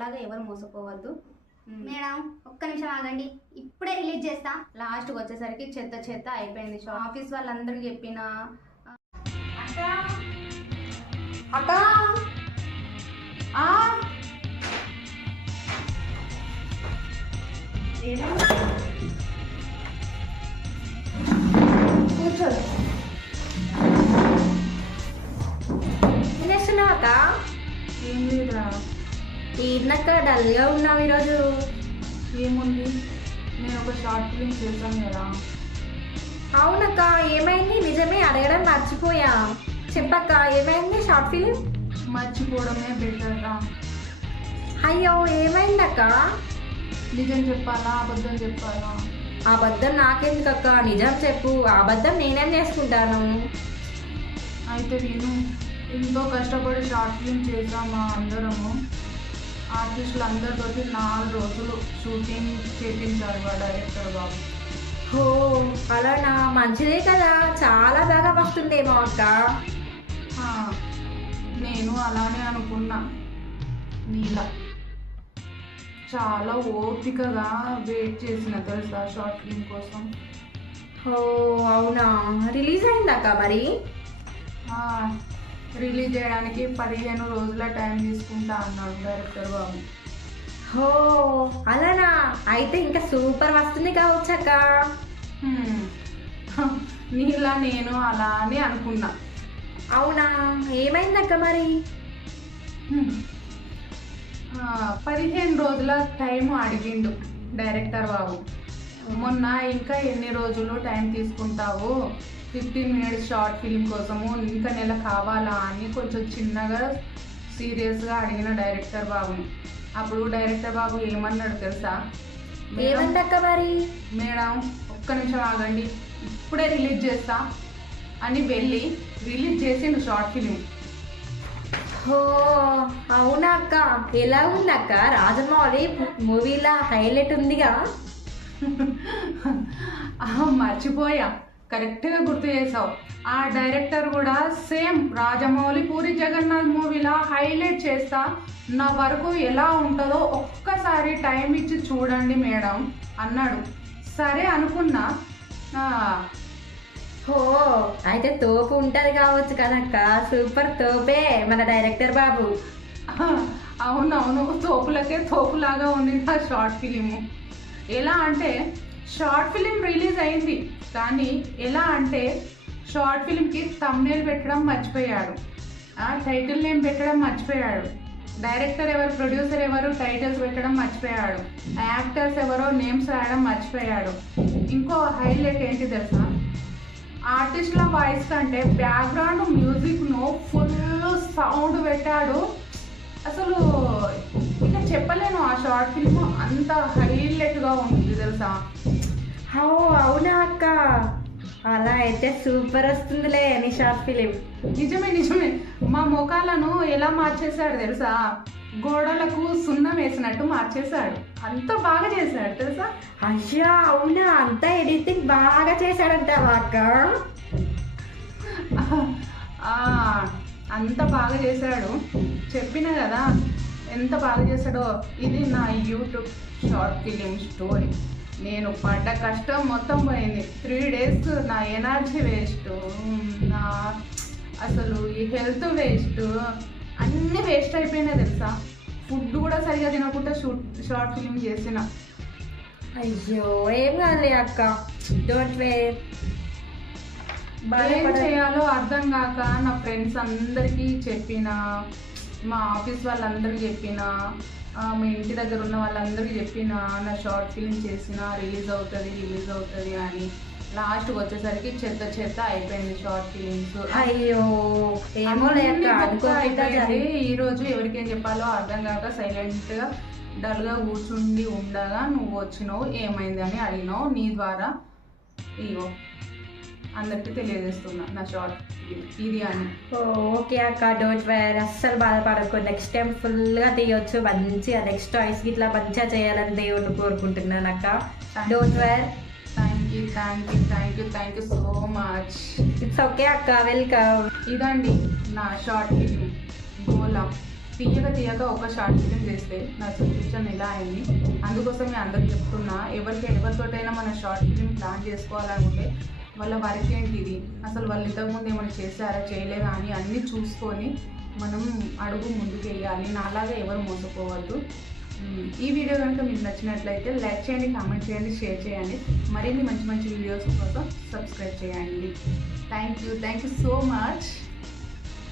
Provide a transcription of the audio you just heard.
నాలాగా ఎవరు మోసపోవద్దు. మేడం ఒక్క నిమిషం ఆగండి, ఇప్పుడే రిలీజ్ చేస్తా. లాస్ట్కి వచ్చేసరికి చెత్త చెత్త అయిపోయింది. ఆఫీస్ వాళ్ళందరికీ చెప్పిన అక్క కూర్చోదు చేస్తున్నావు అక్క? ఏం లేదురా. ఈయనక్క డల్గా ఉన్నావు ఈరోజు. ఏముంది, నేను ఒక షార్ట్ ఫిల్మ్ చేశాను కదా. అవునక్క, ఏమైంది? నిజమే అడగడం మర్చిపోయా. చెప్పక్క, ఏమైంది షార్ట్ ఫిలిం? మర్చిపోవడమే బెటర్ రా. అయ్యో, ఏమైందక్క? నిజం చెప్పాలా అబద్ధం చెప్పాలా? అబద్ధం నాకెందుకక్క, నిజం చెప్పు. అబద్ధం నేనేం చేసుకుంటాను. అయితే విను, ఎంతో కష్టపడి షార్ట్ ఫిల్మ్ చేసామా అందరము. ఆర్టిస్టులు అందరితోటి 4 రోజులు షూటింగ్ చేయించారు మా డైరెక్టర్ బాబు. ఓ అలానా, మంచిదే కదా, చాలా బాగా వస్తుందేమో అక్క. నేను అలానే అనుకున్నా. నీలా చాలా ఓపికగా వెయిట్ చేసిన తెలుసా షార్ట్ ఫిల్మ్ కోసం. ఓ అవునా, రిలీజ్ అయిందక్క మరి? రిలీజ్ చేయడానికి 15 రోజుల టైం తీసుకుంటా అన్నాడు డైరెక్టర్ బాబు. ఓ అలానా, అయితే ఇంకా సూపర్ వస్తుంది కావచ్చక్క. నీలా నేను అలానే అనుకున్నా. అవునా, ఏమైందక్క మరి? 15 రోజుల టైం అడిగిండు డైరెక్టర్ బాబు. మొన్న ఇంకా ఎన్ని రోజులు టైం తీసుకుంటావు 15 మినిట్స్ షార్ట్ ఫిల్మ్ కోసము, ఇంకా నెల కావాలా అని కొంచెం చిన్నగా సీరియస్గా అడిగిన డైరెక్టర్ బాబుని. అప్పుడు డైరెక్టర్ బాబు ఏమన్నాడు తెలుసా? ఏమందక్క మరి? మేడం ఒక్క నిమిషం ఆగండి, ఇప్పుడే రిలీజ్ చేస్తా అని వెళ్ళి రిలీజ్ చేసిండు షార్ట్ ఫిల్మ్. ఓ అవునా అక్క, ఎలా ఉందక్క? రాజమౌళి మూవీలా హైలైట్ ఉందిగా. మర్చిపోయా, కరెక్ట్గా గుర్తు చేసావు. ఆ డైరెక్టర్ కూడా సేమ్ రాజమౌళి పూరి జగన్నాథ్ మూవీలా హైలైట్ చేస్తా, నా వరకు ఎలా ఉంటుందో ఒక్కసారి టైం ఇచ్చి చూడండి మేడం అన్నాడు. సరే అనుకున్నా. ఓ అయితే తోపు ఉంటది కావచ్చు కదక్క. సూపర్ తోపే మన డైరెక్టర్ బాబు. అవునవును, తోపులకే తోపులాగా ఉంది నా షార్ట్ ఫిలిము. ఎలా అంటే షార్ట్ ఫిలిం రిలీజ్ అయింది, కానీ ఎలా అంటే షార్ట్ ఫిలింకి థంబ్నెయిల్ పెట్టడం మర్చిపోయాడు, టైటిల్ నేమ్ పెట్టడం మర్చిపోయాడు, డైరెక్టర్ ఎవరు, ప్రొడ్యూసర్ ఎవరు, టైటిల్స్ పెట్టడం మర్చిపోయాడు, యాక్టర్స్ ఎవరో నేమ్స్ రాయడం మర్చిపోయాడు. ఇంకో హైలైట్ ఏంటి తెలుసా? ఆర్టిస్టుల వాయిస్ కంటే బ్యాక్గ్రౌండ్ మ్యూజిక్ను ఫుల్ సౌండ్ పెట్టాడు. అసలు ఇక చెప్పలేను, ఆ షార్ట్ ఫిల్మ్ అంత హైలైట్గా ఉంటుంది తెలుసా. అవునా అక్క, అలా అయితే సూపర్ వస్తుందిలే నీ షార్ట్ ఫిలిం. నిజమే నిజమే, మా ముఖాలను ఎలా మార్చేశాడు తెలుసా? గోడలకు సున్నం వేసినట్టు మార్చేశాడు. అంత బాగా చేశాడు తెలుసా. అయ్యా అవునా, అంతా ఎడిటింగ్ బాగా చేశాడంటావా అక్క? అంత బాగా చేశాడు, చెప్పిన కదా ఎంత బాగా చేశాడో. ఇది నా యూట్యూబ్ షార్ట్ ఫిలిం స్టోరీ. నేను పడ్డ కష్టం మొత్తం పోయింది. 3 days నా ఎనర్జీ వేస్ట్, నా అసలు ఈ హెల్త్ వేస్ట్, అన్నీ వేస్ట్ అయిపోయినాయి తెలుసా. ఫుడ్ కూడా సరిగా తినకుండా షార్ట్ ఫిలిం చేసిన. అయ్యో ఏం కాదులే అక్క, డోంట్ వేర్. ఏం చేయాలో అర్థం కాక నా ఫ్రెండ్స్ అందరికీ చెప్పిన, మా ఆఫీస్ వాళ్ళందరికీ చెప్పిన, మా ఇంటి దగ్గర ఉన్న వాళ్ళందరికీ చెప్పిన నా షార్ట్ ఫిల్మ్ చేసిన రిలీజ్ అవుతుంది అని. లాస్ట్కి వచ్చేసరికి చెత్త చెత్త అయిపోయింది షార్ట్ ఫిలిమ్స్. అయ్యో ఏమో అయిపోయింది. ఈరోజు ఎవరికేం చెప్పాలో అర్థం కాక సైలెంట్గా డల్గా కూర్చుండి ఉండగా నువ్వు వచ్చినావు, ఏమైంది అని అడిగినావు. నీ ద్వారా ఇగో అందరికీ తెలియజేస్తున్నా నా షార్ట్ ఫిలిం ఇది అని. ఓకే అక్క, డోంట్ వేర్, అస్సలు బాధపడకు. నెక్స్ట్ టైం ఫుల్గా తీయొచ్చు, మంచిగా నెక్స్ట్ చాయిస్ ఇట్లా మంచిగా చేయాలని దేవుడిని కోరుకుంటున్నాను అక్క. Don't worry. Thank you so much. It's okay అక్క, వెల్కమ్. ఇదండి నా షార్ట్ ఫిలిం గోలా. తీయక ఒక షార్ట్ ఫిలిం చేస్తే నా సిచ్యువేషన్ ఇలా అయింది. అందుకోసం నేను అందరికి చెప్తున్నా, ఎవరితోటైనా మన షార్ట్ ఫిలిం ప్లాన్ చేసుకోవాలనుకుంటే వాళ్ళ వర్క్ ఏంటి, ఇది అసలు వాళ్ళు ఇంతకుముందు ఏమైనా చేశారా చేయలేదా అని అన్నీ చూసుకొని మనం అడుగు ముందుకు వేయాలి. నాలాగా ఎవరు మోసపోవద్దు. ఈ వీడియో కనుక మీకు నచ్చినట్లయితే లైక్ చేయండి, కామెంట్ చేయండి, షేర్ చేయండి. మరిన్ని మంచి వీడియోస్ కోసం సబ్స్క్రైబ్ చేయండి. Thank you so much.